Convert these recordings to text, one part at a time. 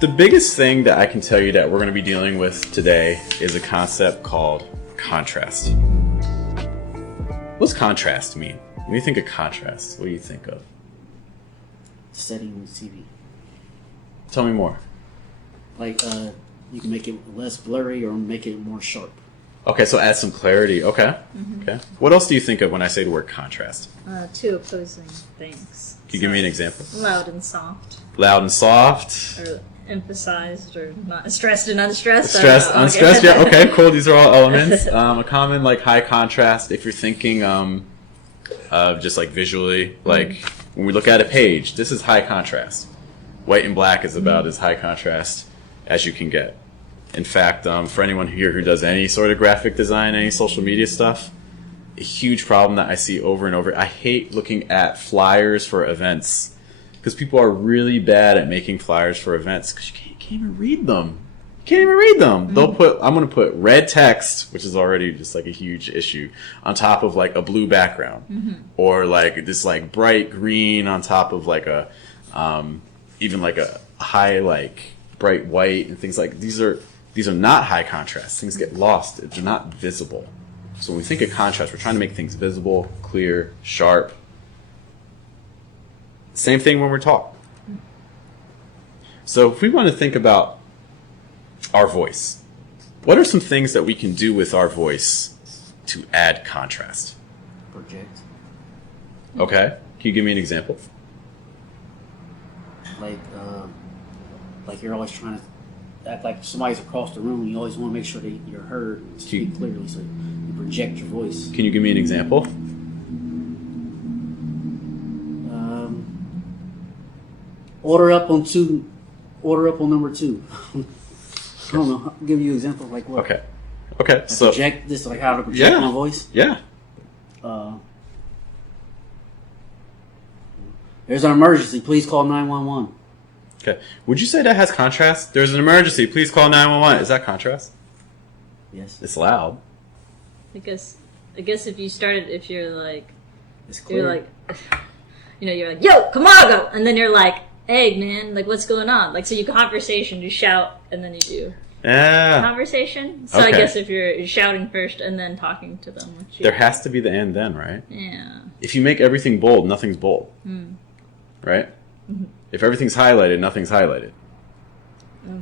The biggest thing that I can tell you that we're going to be dealing with today is a concept called contrast. What's contrast mean? When you think of contrast, what do you think of? Setting on TV. Tell me more. Like, you can make it less blurry or make it more sharp. Okay, so add some clarity. Okay. Okay. What else do you think of when I say the word contrast? Two opposing things. Can you give me an example? Loud and soft. Loud and soft. Or emphasized or not stressed and unstressed. Stressed, unstressed. Yeah. Okay. Cool. These are all elements. A common like high contrast. If you're thinking of just like visually, like when we look at a page, this is high contrast. White and black is about as high contrast as you can get. In fact, for anyone here who does any sort of graphic design, any social media stuff, a huge problem that I see over and over. I hate looking at flyers for events because people are really bad at making flyers for events because you can't even read them. You can't even read them. They'll put, I'm going to put red text, which is already just like a huge issue, on top of like a blue background, or like this like bright green on top of like a, even like a high like bright white and things like these are not high contrast. Things get lost. They're not visible. So when we think of contrast, we're trying to make things visible, clear, sharp. Same thing when we're talking. So if we want to think about our voice, what are some things that we can do with our voice to add contrast? Project. Okay. Can you give me an example? Like you're always trying to act like somebody's across the room. You always want to make sure that you're heard and speak clearly, so you project your voice. Can you give me an example? Order up on number 2. I don't know. I'll give you an example like what? Okay. Okay. So project this, like how to project my voice. Yeah. There's an emergency. Please call 911. Okay. Would you say that has contrast? There's an emergency. Please call 911. Is that contrast? Yes. It's loud. I guess if you're like, It's clear. you're like, you're like, yo, Camargo, and then you're like, hey man, like what's going on? Like so you conversation, you shout, and then you do Yeah. conversation. So I Okay. guess if you're shouting first and then talking to them, There has to be the and then, right? yeah. If you make everything bold, nothing's bold. Right? If everything's highlighted, nothing's highlighted.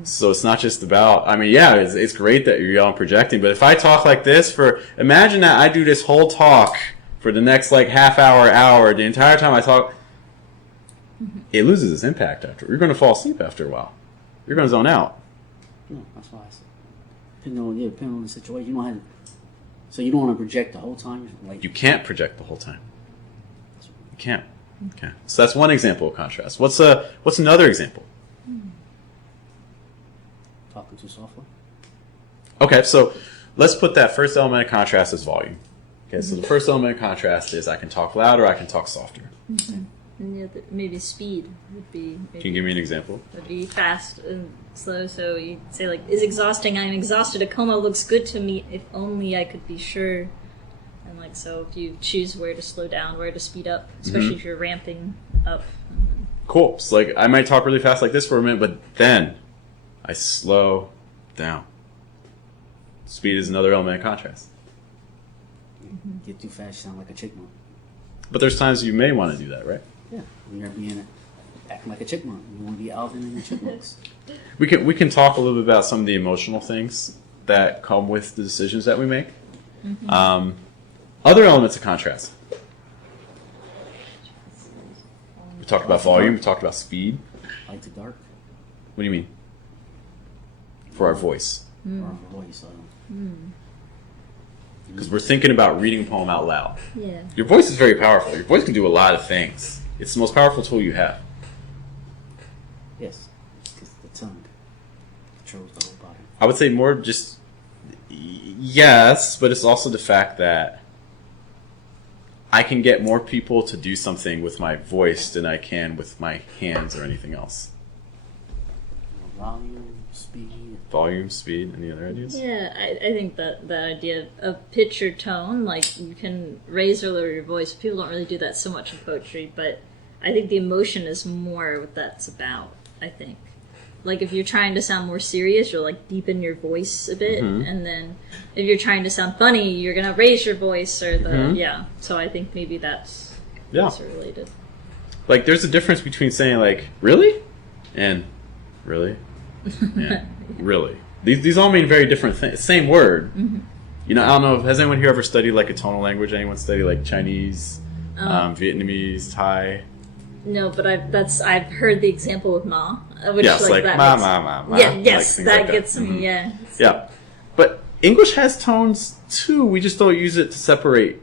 So it's not just about, I mean, yeah, it's great that you're yelling projecting, but if I talk like this imagine that I do this whole talk for the next like half hour, the entire time I talk, it loses its impact after. You're going to fall asleep after a while. You're going to zone out. No, that's why I said. Depending on the situation, you don't have to. So you don't want to project the whole time. Like You can't project the whole time. You can't. Okay. So that's one example of contrast. What's another example? talking too softly. Okay, so let's put that first element of contrast as volume. Okay, so the first element of contrast is I can talk louder, I can talk softer. And the other, maybe speed would be. Can you give me an example? Would be fast and slow. So you say like, "Is exhausting. I'm exhausted. A coma looks good to me. If only I could be sure." And like so, if you choose where to slow down, where to speed up, especially if you're ramping up. Cool. So like I might talk really fast like this for a minute, but then I slow down. Speed is another element of contrast. Get too fast, you sound like a chipmunk. But there's times you may want to do that, right? Yeah, when you're being acting like a chipmunk, you want to be Alvin and the Chipmunks. We can talk a little bit about some of the emotional things that come with the decisions that we make. Other elements of contrast. We talked about volume. We talked about speed. Light to dark. What do you mean? For our voice. Or our voice. Because we're thinking about reading a poem out loud. Yeah. Your voice is very powerful. Your voice can do a lot of things. It's the most powerful tool you have. Yes, because the tongue controls the whole body. I would say more just yes, but it's also the fact that I can get more people to do something with my voice than I can with my hands or anything else. Volume, speed. Volume, speed, any other ideas? Yeah, I think that idea of pitch or tone, like you can raise or lower your voice. People don't really do that so much in poetry, but I think the emotion is more what that's about, I think. like if you're trying to sound more serious, you'll like deepen your voice a bit, Mm-hmm. and then if you're trying to sound funny, you're gonna raise your voice or the Mm-hmm. So I think maybe that's Yeah. also related. Like, there's a difference between saying like "really" and "really" and "really." These all mean very different things. Same word. You know, I don't know. Has anyone here ever studied like a tonal language? Anyone study like Chinese, Vietnamese, Thai? No, but I've heard the example with ma, which Yes, like that ma makes- ma ma ma. Yeah, like yes, things that like gets me. Mhm. Yeah, Yeah, but English has tones too. We just don't use it to separate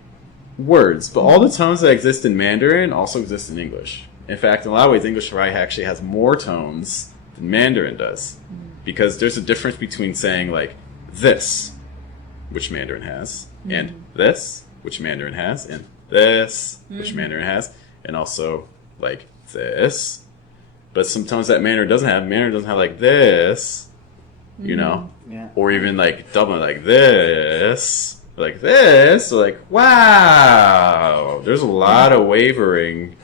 words. But all the tones that exist in Mandarin also exist in English. In fact, in a lot of ways, English actually has more tones than Mandarin does, because there's a difference between saying like this, which Mandarin has, and this, which Mandarin has, and this, which Mandarin has, and also like this. But some tones that Mandarin doesn't have like this, you know, Yeah. or even like double like this, or like wow. There's a lot of wavering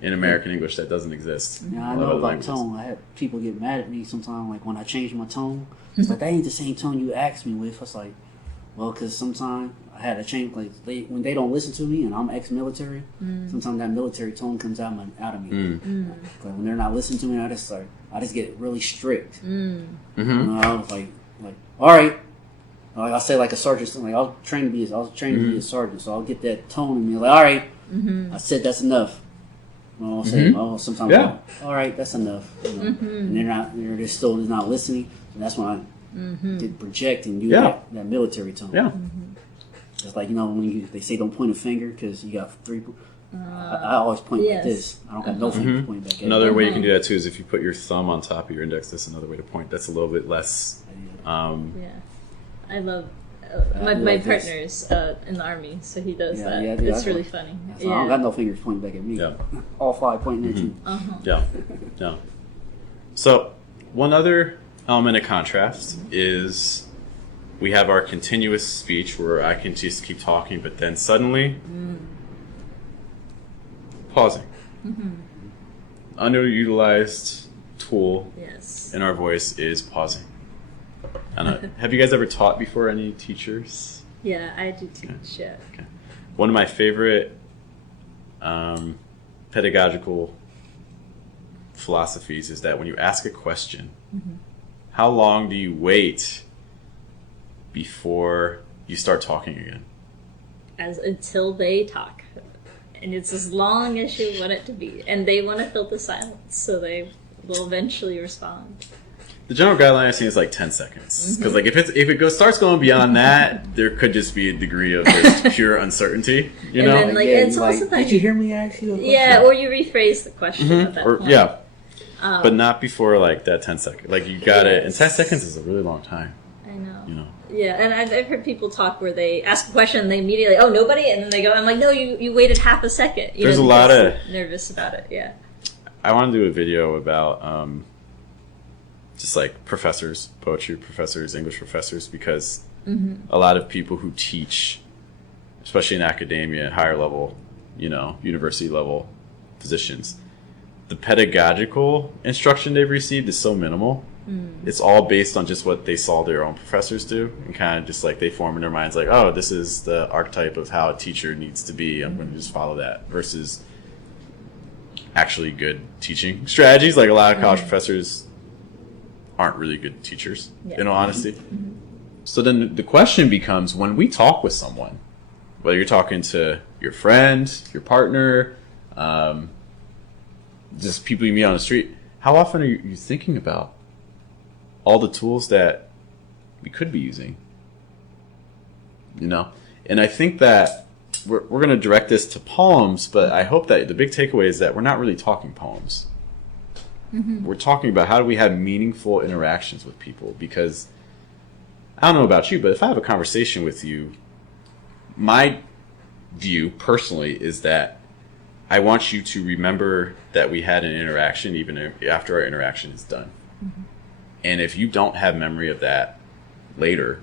in American English that doesn't exist. Yeah, I in a lot know of about languages. tone. I had people get mad at me sometimes, like when I change my tone. It's like, that ain't the same tone you asked me with. I was like, well, because sometimes I had to change. Like when they don't listen to me, and I'm ex-military, sometimes that military tone comes out of me. Like when they're not listening to me, I just get really strict. You know, I was like, all right. Like I say, like a sergeant, like I was trained to be a sergeant, so I'll get that tone in me. Like, all right, I said that's enough. Well, I'll say, sometimes, Yeah. all right, that's enough. You know? And they're still not listening. And that's when I get project and do Yeah. that military tone. Yeah. It's like, you know, when they say don't point a finger because you got three. I always point yes. like this. I don't got no fingers pointing back at Another me. way you can do that too is if you put your thumb on top of your index. That's another way to point. That's a little bit less. Yeah, I love I do my like this. partner's in the army, so he does Yeah, that. yeah, I do. It's I really do. funny. So I don't got no fingers pointing back at me. Yeah. All five pointing at you. Yeah. Yeah. So one other element of contrast is we have our continuous speech where I can just keep talking, but then suddenly pausing. Underutilized tool Yes. in our voice is pausing. I don't know. Have you guys ever taught before, any teachers? Yeah, I do teach. Yeah. Okay. One of my favorite pedagogical philosophies is that when you ask a question, how long do you wait before you start talking again? Until they talk, and it's as long as you want it to be, and they want to fill the silence, so they will eventually respond. The general guideline I see is like 10 seconds, because like if it starts going beyond that, there could just be a degree of just pure uncertainty, you And know? then, like, yeah, it's you're also like, that did you hear me ask you a question? Yeah, or you rephrase the question at that Or point. yeah, but not before like that 10 seconds. Like you got it, and Yes. 10 seconds is a really long time, I know. you know. Yeah, and I've heard people talk where they ask a question and they immediately, oh, nobody? And then they go, I'm like, no, you waited half a second. You There's know, a lot because of- they're nervous about it, yeah. I want to do a video about just like professors, poetry professors, English professors, because a lot of people who teach, especially in academia, higher level, you know, university level positions, the pedagogical instruction they've received is so minimal. It's all based on just what they saw their own professors do, and kind of just like they form in their minds like, oh, this is the archetype of how a teacher needs to be. I'm going to just follow that, versus actually good teaching strategies. Like a lot of college professors aren't really good teachers, Yeah. in all honesty. So then the question becomes, when we talk with someone, whether you're talking to your friend, your partner, just people you meet on the street, how often are you thinking about all the tools that we could be using? You know? And I think that we're going to direct this to poems, but I hope that the big takeaway is that we're not really talking poems. We're talking about how do we have meaningful interactions with people, because I don't know about you, but if I have a conversation with you, my view personally is that I want you to remember that we had an interaction even after our interaction is done. And if you don't have memory of that later,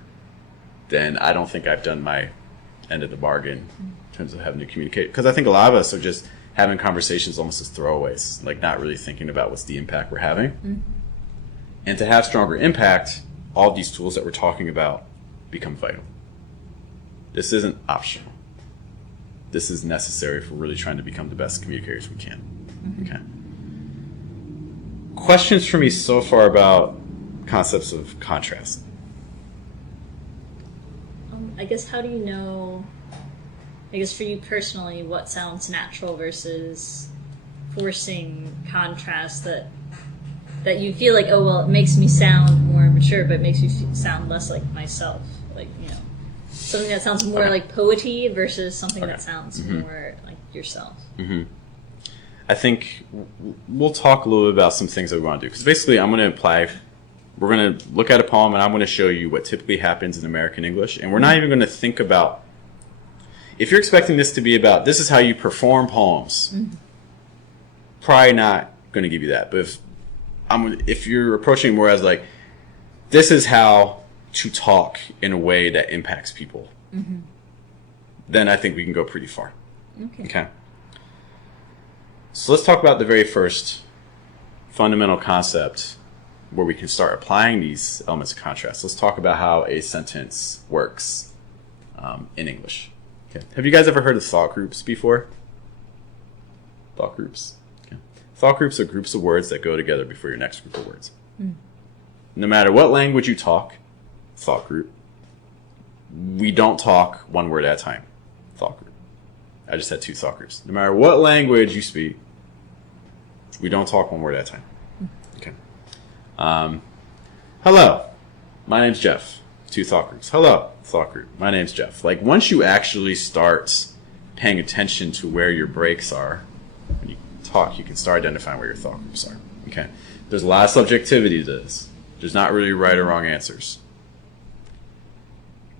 then I don't think I've done my end of the bargain in terms of having to communicate. Because I think a lot of us are just having conversations almost as throwaways, like not really thinking about what's the impact we're having. And to have stronger impact, all these tools that we're talking about become vital. This isn't optional. This is necessary if we're really trying to become the best communicators we can. Okay. Questions for me so far about concepts of contrast? I guess how do you know, I guess for you personally, what sounds natural versus forcing contrast that you feel like, oh, well, it makes me sound more mature, but it makes me sound less like myself. Like, you know, something that sounds more like poety versus something that sounds more like yourself. I think we'll talk a little bit about some things that we want to do. Because basically, we're going to look at a poem and I'm going to show you what typically happens in American English. And we're not even going to think about, if you're expecting this to be about, this is how you perform poems, probably not going to give you that. But if you're approaching more as like, this is how to talk in a way that impacts people, then I think we can go pretty far. Okay. So let's talk about the very first fundamental concept where we can start applying these elements of contrast. Let's talk about how a sentence works in English. Okay. Have you guys ever heard of thought groups before? Thought groups. Okay. Thought groups are groups of words that go together before your next group of words. No matter what language you talk, thought group, we don't talk one word at a time. Thought group. I just had two thought groups. No matter what language you speak, we don't talk one word at a time. Okay. Hello, my name's Jeff. Two thought groups. Hello, thought group. My name's Jeff. Like, once you actually start paying attention to where your breaks are, when you talk, you can start identifying where your thought groups are. Okay. There's a lot of subjectivity to this. There's not really right or wrong answers.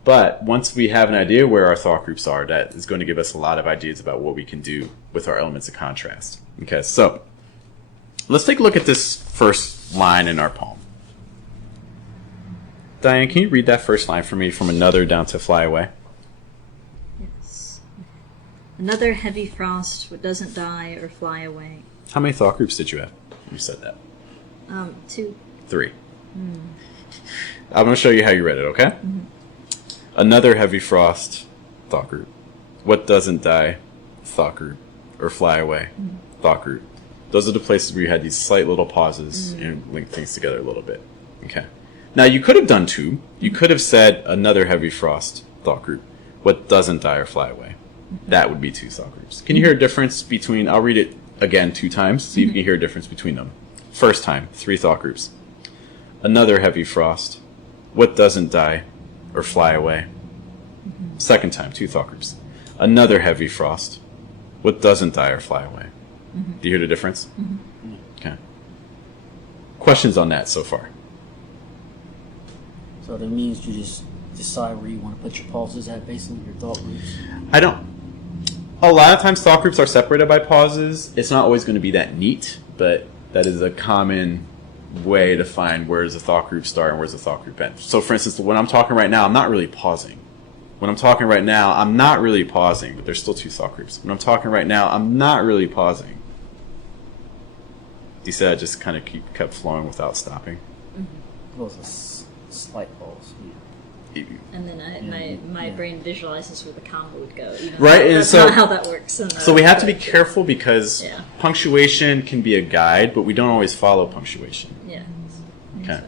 But once we have an idea where our thought groups are, that is going to give us a lot of ideas about what we can do with our elements of contrast. Okay, so let's take a look at this first line in our poem. Diane, can you read that first line for me, from another down to fly away? Yes. Another heavy frost, what doesn't die or fly away. How many thought groups did you have? You said that. 2. 3. I'm going to show you how you read it, okay? Another heavy frost, thought group. What doesn't die, thought group. Or fly away, thought group. Those are the places where you had these slight little pauses and link things together a little bit. Okay. Now, you could have done 2. You could have said another heavy frost, thought group. What doesn't die or fly away. That would be 2 thought groups. Can you hear a difference between, I'll read it again 2 times, so you can hear a difference between them. First time, 3 thought groups. Another heavy frost. What doesn't die or fly away. Second time, 2 thought groups. Another heavy frost. What doesn't die or fly away. Do you hear the difference? Okay. Questions on that so far? So that means you just decide where you want to put your pauses at, basically, your thought groups. A lot of times thought groups are separated by pauses. It's not always going to be that neat, but that is a common way to find where's the thought group start and where's the thought group end. So for instance, when I'm talking right now, I'm not really pausing. When I'm talking right now, I'm not really pausing, but there's still 2 thought groups. When I'm talking right now, I'm not really pausing. You said I just kind of kept flowing without stopping. It was a slight pause. Yeah. And then my brain visualizes where the comma would go. Even Right, and that's so not how that works. So we have to be careful because Yeah. punctuation can be a guide, but we don't always follow punctuation. Yeah. Okay.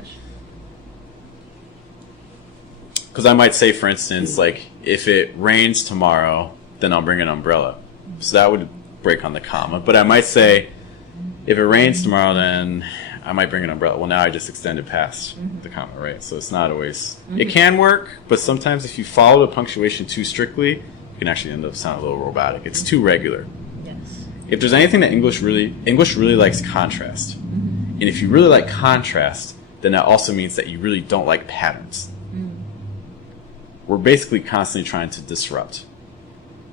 Because I might say, for instance, like, if it rains tomorrow, then I'll bring an umbrella. So that would break on the comma. But I might say, if it rains tomorrow, then I might bring an umbrella. Well, now I just extended past the comma, right? So it's not always... It can work, but sometimes if you follow the punctuation too strictly, you can actually end up sounding a little robotic. It's too regular. Yes. If there's anything that English really likes contrast. And if you really like contrast, then that also means that you really don't like patterns. We're basically constantly trying to disrupt.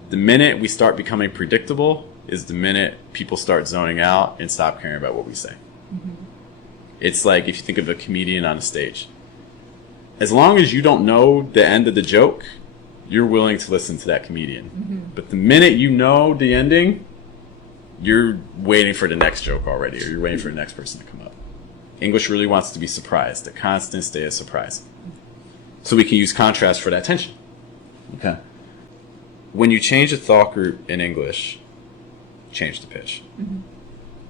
The minute we start becoming predictable is the minute people start zoning out and stop caring about what we say. It's like if you think of a comedian on a stage. As long as you don't know the end of the joke, you're willing to listen to that comedian. But the minute you know the ending, you're waiting for the next joke already, or you're waiting for the next person to come up. English really wants to be surprised, a constant state of surprise. So we can use contrast for that tension. Okay. When you change a thought group in English, change the pitch. Mm-hmm.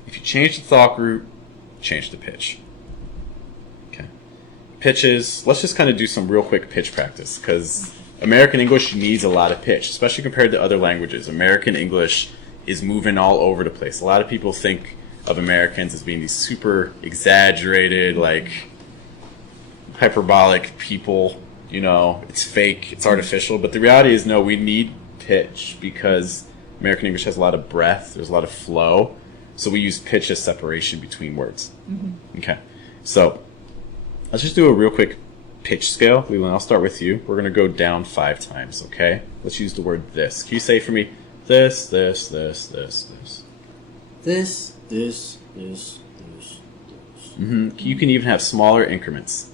If you change the thought group, change the pitch. Okay. Pitches, let's just kind of do some real quick pitch practice, because American English needs a lot of pitch, especially compared to other languages. American English is moving all over the place. A lot of people think of Americans as being these super exaggerated, like hyperbolic people. You know, it's fake, it's artificial. But the reality is, no, we need pitch because American English has a lot of breath, there's a lot of flow. So we use pitch as separation between words. Mm-hmm. Okay. So let's just do a real quick pitch scale. Leland, I'll start with you. We're going to go down 5 times, okay? Let's use the word this. Can you say for me, this, this, this, this, this? This, this, this, this, this. Mm-hmm. You can even have smaller increments.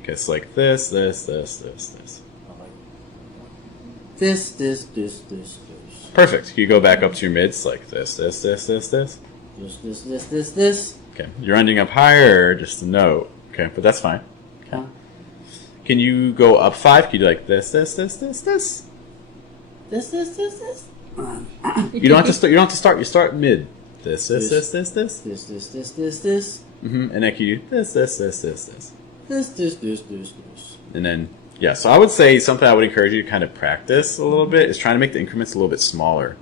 Okay, it's like this, this, this, this, this. This, this, this, this, this. Perfect. Can you go back up to your mids like this, this, this, this, this? This, this, this, this, this. Okay. You're ending up higher, just a note. Okay, but that's fine. Okay. Huh? Can you go up 5? Can you do like this, this, this, this, this? This, this, this, this. You don't have to start. You don't have to start. You start mid. This, this, this, this, this. This, this, this, this, this. Mm-hmm. And then can you do this, this, this, this, this? This, this, this, this, this. And then yeah. So I would say something I would encourage you to kind of practice a little bit is trying to make the increments a little bit smaller,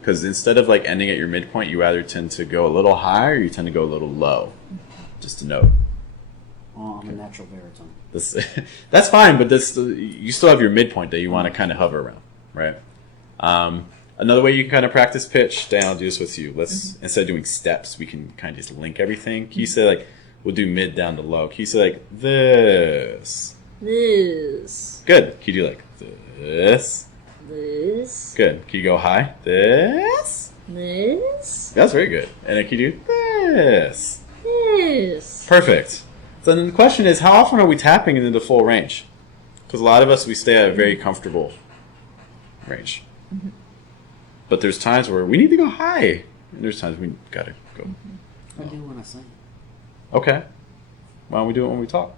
because instead of like ending at your midpoint, you either tend to go a little high or you tend to go a little low. Just a note. Oh, I'm a natural baritone. This, that's fine, but this you still have your midpoint that you want to kind of hover around, right? Another way you can kind of practice pitch, Dan, I'll do this with you. Let's instead of doing steps, we can kind of just link everything. Can you say like we'll do mid down to low? Can you say like this? This. Good. Can you do like this? This. Good. Can you go high? This? This. That's very good. And then can you do this? This. Perfect. So then the question is, how often are we tapping into the full range? Because a lot of us, we stay at a very comfortable range. Mm-hmm. But there's times where we need to go high. And there's times we gotta go. I do when I sing. Okay. Why don't we do it when we talk?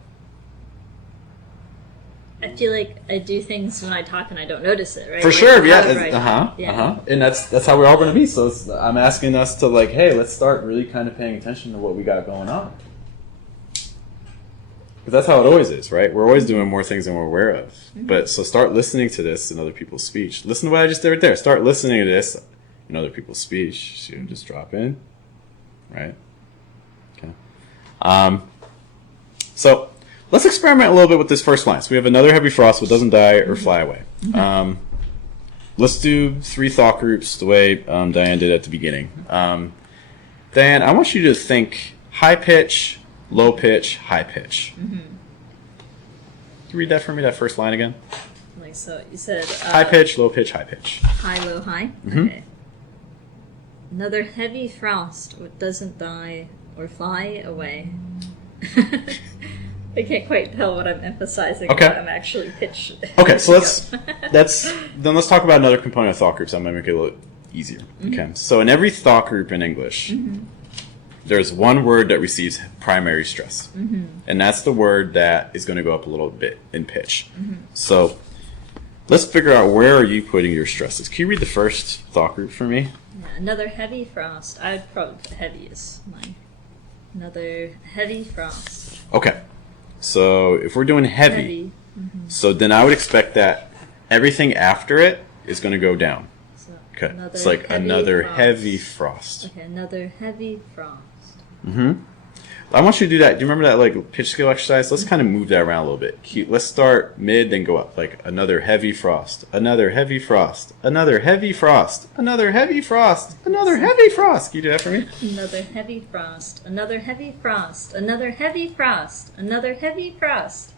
I feel like I do things when I talk and I don't notice it, right? For Like, sure, yeah. right. Yeah. And that's how we're all going to be. So I'm asking us to like, hey, let's start really kind of paying attention to what we got going on. Because that's how it always is, right? We're always doing more things than we're aware of. Mm-hmm. But so start listening to this in other people's speech. Listen to what I just did right there. Start listening to this in other people's speech. So you just drop in, right? Okay. So let's experiment a little bit with this first line. So we have another heavy frost, but doesn't die or fly away. Mm-hmm. Let's do 3 thought groups the way Diane did at the beginning. Diane, I want you to think high pitch, low pitch, high pitch. Mm-hmm. Can you read that for me, that first line again? Like so, you said high pitch, low pitch, high pitch. High, low, high. Mm-hmm. Okay. Another heavy frost, what doesn't die or fly away. I can't quite tell what I'm emphasizing. Okay. What I'm actually pitching. Okay, so let's talk about another component of thought groups. I'm going to make it a little easier. Mm-hmm. Okay, so in every thought group in English, there's one word that receives primary stress, and that's the word that is going to go up a little bit in pitch. So let's figure out, where are you putting your stresses? Can you read the first thought group for me? Yeah, another heavy frost. I'd probably put heavy as mine. Another heavy frost. Okay. So if we're doing heavy. So then I would expect that everything after it is going to go down. So Okay. It's like another heavy frost. Okay, another heavy frost. I want you to do that. Do you remember that like pitch scale exercise? Let's kind of move that around a little bit. Let's start mid, then go up. Like another heavy frost, another heavy frost, another heavy frost, another heavy frost, another heavy frost. Can you do that for me? Another heavy frost, another heavy frost, another heavy frost, another heavy frost.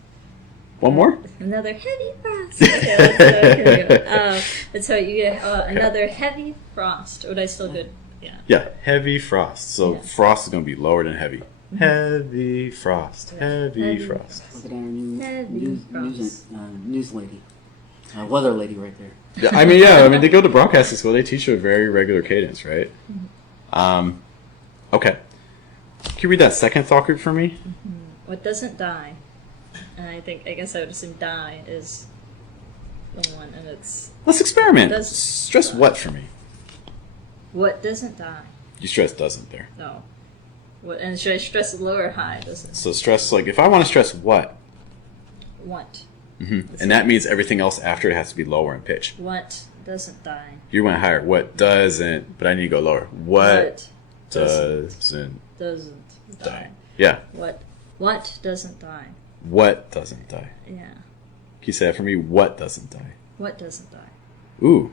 One more? Another heavy frost. Okay, and so you get another heavy frost. Would I still good? Yeah. Yeah, heavy frost. So frost is going to be lower than heavy. Heavy frost, heavy frost. Look at our new news lady, weather lady right there. Yeah, I mean, they go to broadcasting school. They teach you a very regular cadence, right? Okay. Can you read that second thought group for me? What doesn't die? And I guess I would assume die is the one, and it's Let's experiment. Doesn't Stress die. what for me? what doesn't die. You stress doesn't there. No. What, and should I stress low or high? Doesn't So stress, like, if I want to stress what? want. And that means everything else after it has to be lower in pitch. What doesn't die? You went higher. What doesn't, but I need to go lower. What doesn't doesn't die? die? Yeah. What doesn't die? What doesn't die? Yeah. Can you say that for me? What doesn't die? What doesn't die? Ooh.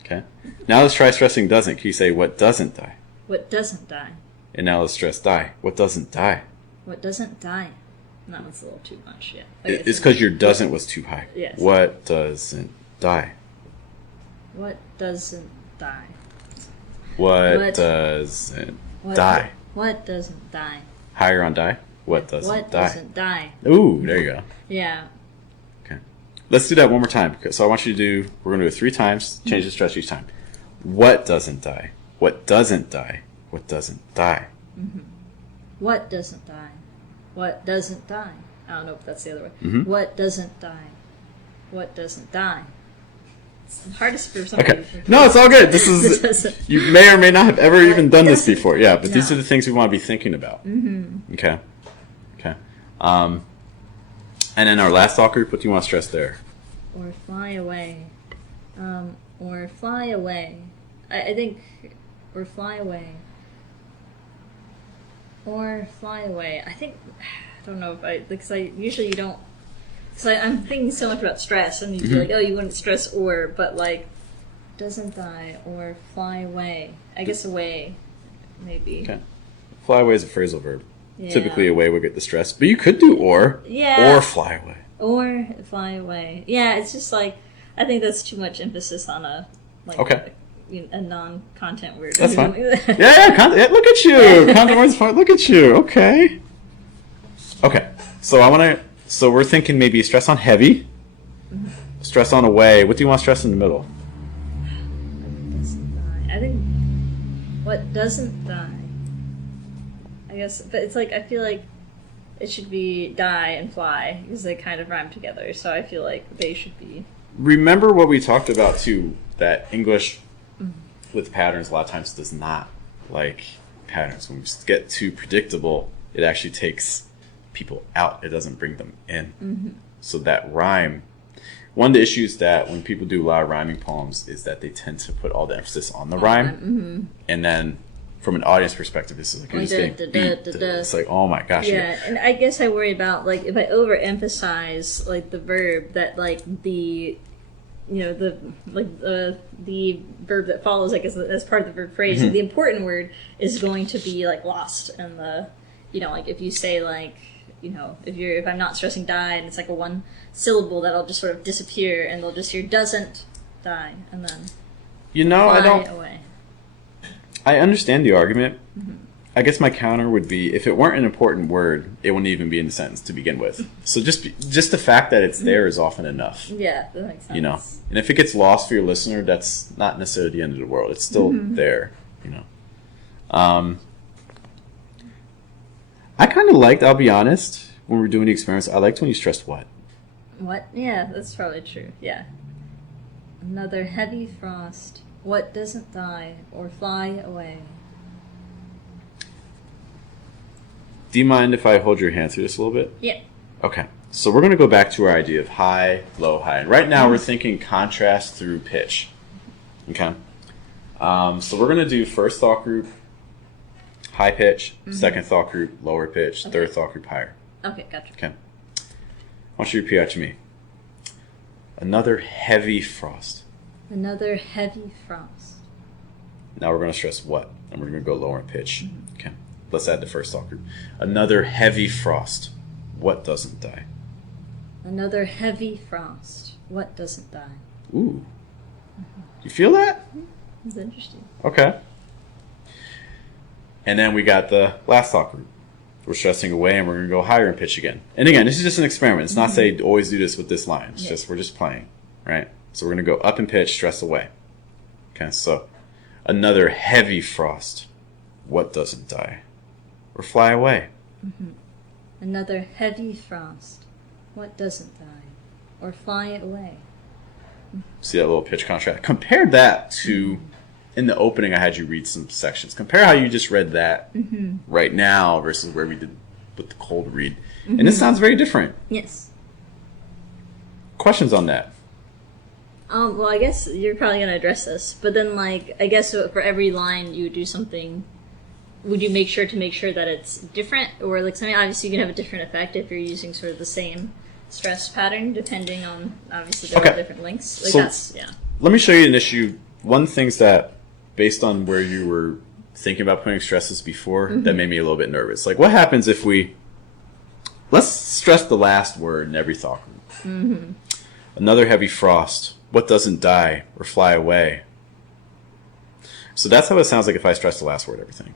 Okay. Now let's try stressing doesn't. Can you say what doesn't die? What doesn't die? And now let's stress die. What doesn't die? What doesn't die? That one's a little too much, yeah. It's because your doesn't was too high. Yes. What doesn't die? What doesn't die? What doesn't die? What doesn't die? Higher on die? What doesn't What die? doesn't die? Ooh, there you go. Yeah. Okay. Let's do that one more time. So I want you to do, we're going to do it 3 times, change the stress each time. What doesn't die? What doesn't die? What doesn't die? What doesn't die? What doesn't die? I don't know if that's the other way. What doesn't die? What doesn't die? It's the hardest for somebody. Okay. No, it's all good. This It is, doesn't- you may or may not have ever even done this doesn't- before. Yeah, but these No. are the things we want to be thinking about. Okay. Okay. And then our last thought group, what do you want to stress there? Or fly away. Or fly away. I think, or fly away. Or fly away. I think, I don't know if because I usually you don't, because I'm thinking so much about stress, and you'd be like, oh, you wouldn't stress or, but like, doesn't die, or fly away. I guess away, maybe. Okay. Fly away is a phrasal verb. Yeah. Typically away would get the stress, but you could do or. Yeah. Or fly away. Or fly away. Yeah, it's just like, I think that's too much emphasis on a, like, Okay. a non-content word. That's fine. Yeah, look at you. Content words fine. Look at you. Okay. Okay. So we're thinking maybe stress on heavy, stress on away. What do you want to stress in the middle? Doesn't die. I think what doesn't die. I guess, but it's like I feel like it should be die and fly because they kind of rhyme together. So I feel like they should be. Remember what we talked about too, that English with patterns a lot of times does not like patterns. When we just get too predictable, it actually takes people out. It doesn't bring them in. So that rhyme, one of the issues that when people do a lot of rhyming poems is that they tend to put all the emphasis on the rhyme. And then from an audience perspective, this is like you're just getting beat. It's like, oh my gosh. Yeah, and I guess I worry about like if I overemphasize like the verb that like the the verb that follows, I guess, as part of the verb phrase, the important word is going to be like lost, and the like if you say like if I'm not stressing die and it's like a one syllable, that'll just sort of disappear, and they'll just hear doesn't die, and then fly away. I understand the argument. I guess my counter would be if it weren't an important word, it wouldn't even be in the sentence to begin with. So just the fact that it's there is often enough. Yeah, that makes sense. And if it gets lost for your listener, that's not necessarily the end of the world. It's still there. I kind of liked, I'll be honest, when we were doing the experiments, I liked when you stressed what. What? Yeah, that's probably true. Yeah. Another heavy frost. What doesn't die or fly away? Do you mind if I hold your hand through this a little bit? Yeah. Okay. So we're going to go back to our idea of high, low, high. And right now we're thinking contrast through pitch. Okay. So we're going to do first thought group, high pitch, second thought group, lower pitch, third thought group, higher. Okay, gotcha. Okay. I want you to repeat after me. Another heavy frost. Another heavy frost. Now we're going to stress what? And we're going to go lower in pitch. Okay. Let's add the first thought group. Another heavy frost. What doesn't die? Another heavy frost. What doesn't die? Ooh. You feel that? That's interesting. Okay. And then we got the last thought group. We're stressing away and we're going to go higher in pitch again. And again, this is just an experiment. It's not say always do this with this line. It's just, we're just playing, right? So we're going to go up in pitch, stress away. Okay, so another heavy frost. What doesn't die? or fly away? Another heavy frost. What doesn't die? Or fly away? See that little pitch contrast? Compare that to, in the opening I had you read some sections. Compare how you just read that right now versus where we did with the cold read. And it sounds very different. Yes. Questions on that? Well, I guess you're probably going to address this, but then, like, I guess for every line you would do something. Would you make sure that it's different? Or, like, something, obviously you can have a different effect if you're using sort of the same stress pattern, depending on, obviously, there are different links. Like, so, let me show you an issue. One of the things that, based on where you were thinking about putting stresses before, that made me a little bit nervous. Like, what happens if let's stress the last word in every thought group. Another heavy frost. What doesn't die or fly away? So that's how it sounds like if I stress the last word, everything.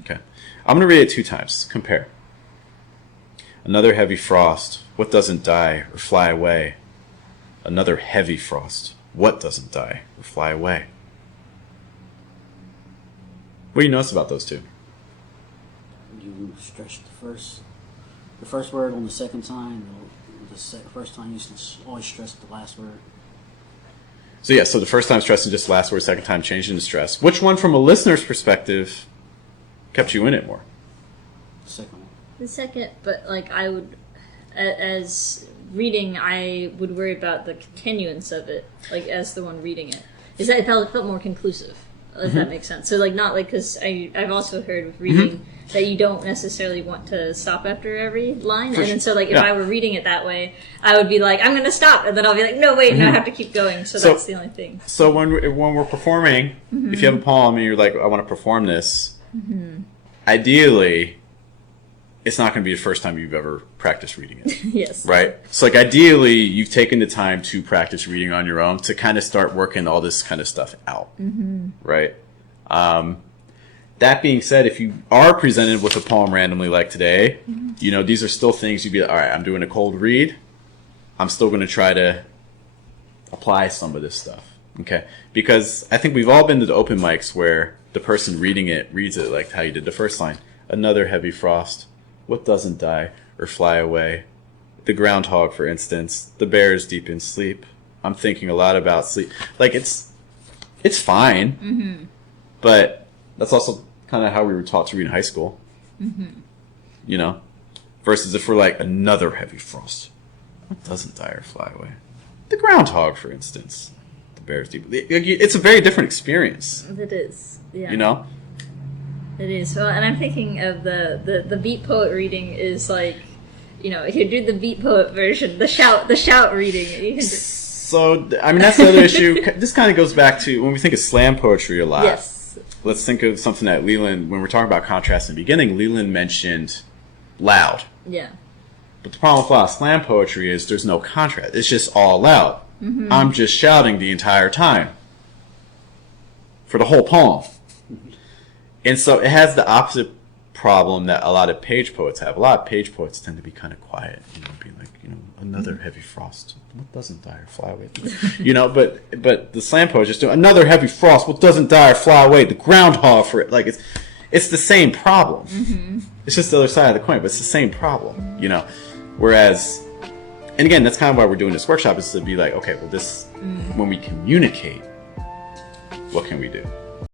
Okay. I'm going to read it 2 times. Compare. Another heavy frost. What doesn't die or fly away? Another heavy frost. What doesn't die or fly away? What do you notice about those two? You stretch the first word on the second time. First time you always stress the last word. So yeah, so the first time stressing just the last word, second time changing to stress. Which one, from a listener's perspective, kept you in it more? The second one. The second, but, like, I would, as reading, I would worry about the continuance of it, like, as the one reading it. Is that it felt more conclusive, if that makes sense. So, like, not like, because I've also heard with reading that you don't necessarily want to stop after every line. And then so, like, if I were reading it that way, I would be like, I'm going to stop. And then I'll be like, no, wait, no, I have to keep going. So that's the only thing. So when we're performing, if you have a poem and you're like, I want to perform this, ideally, it's not going to be the first time you've ever practiced reading it. Yes. Right? So, like, ideally, you've taken the time to practice reading on your own to kind of start working all this kind of stuff out. Right? That being said, if you are presented with a poem randomly like today, these are still things you'd be like, all right, I'm doing a cold read. I'm still going to try to apply some of this stuff. Okay? Because I think we've all been to the open mics where the person reading it reads it like how you did the first line. Another heavy frost. What doesn't die or fly away? The groundhog, for instance. The bear is deep in sleep. I'm thinking a lot about sleep. Like, it's fine. But that's also kind of how we were taught to read in high school. Versus if we're like, another heavy frost. What doesn't die or fly away? The groundhog, for instance. The bear is deep. It's a very different experience. It is. Yeah. It is. Well, and I'm thinking of the beat poet reading is like, if you do the beat poet version, the shout reading. You can So, I mean, that's the other issue. This kind of goes back to when we think of slam poetry a lot. Yes. Let's think of something that Leland, when we're talking about contrast in the beginning, Leland mentioned loud. Yeah. But the problem with a lot of slam poetry is there's no contrast. It's just all loud. I'm just shouting the entire time for the whole poem. And so it has the opposite problem that a lot of page poets have. A lot of page poets tend to be kind of quiet, being like, another heavy frost. What doesn't die or fly away? But the slam poets just do another heavy frost. What doesn't die or fly away? The groundhog for it. Like, it's the same problem. It's just the other side of the coin, but it's the same problem, Whereas, and again, that's kind of why we're doing this workshop, is to be like, okay, well, this, when we communicate, what can we do?